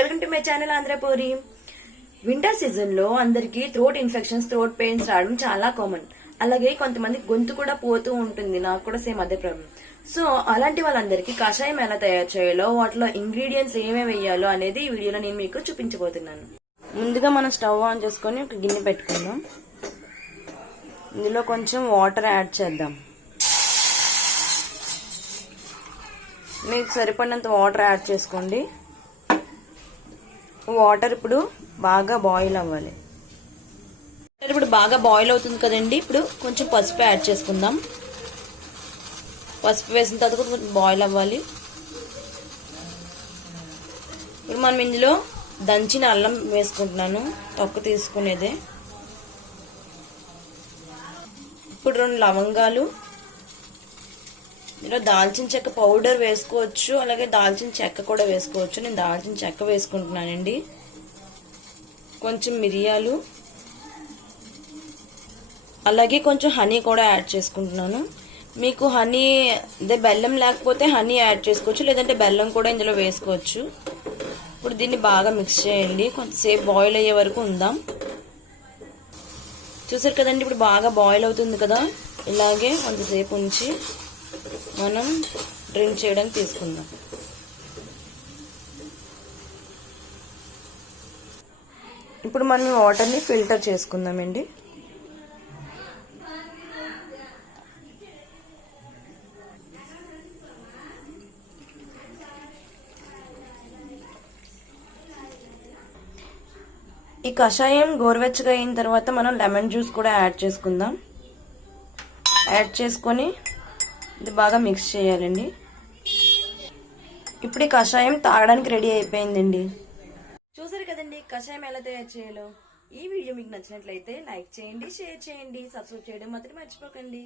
Welcome to my channel Andhrapuri. Winter season లో అందరికి throat infections, throat pains రావడం చాలా కామన్. అలాగే కొంతమంది గొంతు కూడా పోతూ ఉంటుంది. నాకు కూడా సేమ్ అదే ప్రాబ్లం. సో అలాంటి వాళ్ళందరికీ కషాయం ఎలా తయారు చేయాలో, వాటిలో ఇంగ్రీడియంట్స్ ఏమేమి వేయాలో అనేది ఈ వీడియోలో నేను మీకు చూపించబోతున్నాను. ముందుగా మనం స్టవ్ ఆన్ చేసుకొని ఒక గిన్నె పెట్టుకుందాం. ఇందులో కొంచెం వాటర్ యాడ్ చేద్దాం. మీకు సరిపడినంత వాటర్ యాడ్ చేసుకోండి. వాటర్ ఇప్పుడు బాగా బాయిల్ అవ్వాలి. ఇప్పుడు బాగా బాయిల్ అవుతుంది కదండి. ఇప్పుడు కొంచెం పసుపు యాడ్ చేసుకుందాం. పసుపు వేసిన తర్వాత కొంచెం బాయిల్ అవ్వాలి. ఇప్పుడు మనం ఇందులో దంచిన అల్లం వేసుకుంటున్నాను, తొక్క తీసుకునేదే. ఇప్పుడు 2 లవంగాలు, ఇందులో దాల్చిన చెక్క పౌడర్ వేసుకోవచ్చు, అలాగే దాల్చిన చెక్క కూడా వేసుకోవచ్చు. నేను దాల్చిన చెక్క వేసుకుంటున్నానండి. కొంచెం మిరియాలు, అలాగే కొంచెం హనీ కూడా యాడ్ చేసుకుంటున్నాను. మీకు హనీ అదే బెల్లం లేకపోతే హనీ యాడ్ చేసుకోవచ్చు, లేదంటే బెల్లం కూడా ఇందులో వేసుకోవచ్చు. ఇప్పుడు దీన్ని బాగా మిక్స్ చేయండి. కొంతసేపు బాయిల్ అయ్యే వరకు ఉందాం. చూసారు కదండి, ఇప్పుడు బాగా బాయిల్ అవుతుంది కదా. ఇలాగే కొంతసేపు ఉంచి మనం డ్రింక్ చేయడానికి తీసుకుందాం. ఇప్పుడు మనం వాటర్ని ఫిల్టర్ చేసుకుందామండి. ఈ కషాయం గోరువెచ్చగా అయిన తర్వాత మనం లెమన్ జ్యూస్ కూడా యాడ్ చేసుకుందాం. యాడ్ చేసుకొని ఇది బాగా మిక్స్ చేయాలండి. ఇప్పుడు ఈ కషాయం తాగడానికి రెడీ అయిపోయిందండి. చూసారు కదండి కషాయం ఎలా తయారు చేయాలో. ఈ వీడియో మీకు నచ్చినట్లయితే లైక్ చేయండి, షేర్ చేయండి, సబ్స్క్రైబ్ చేయడం మాత్రం మర్చిపోకండి.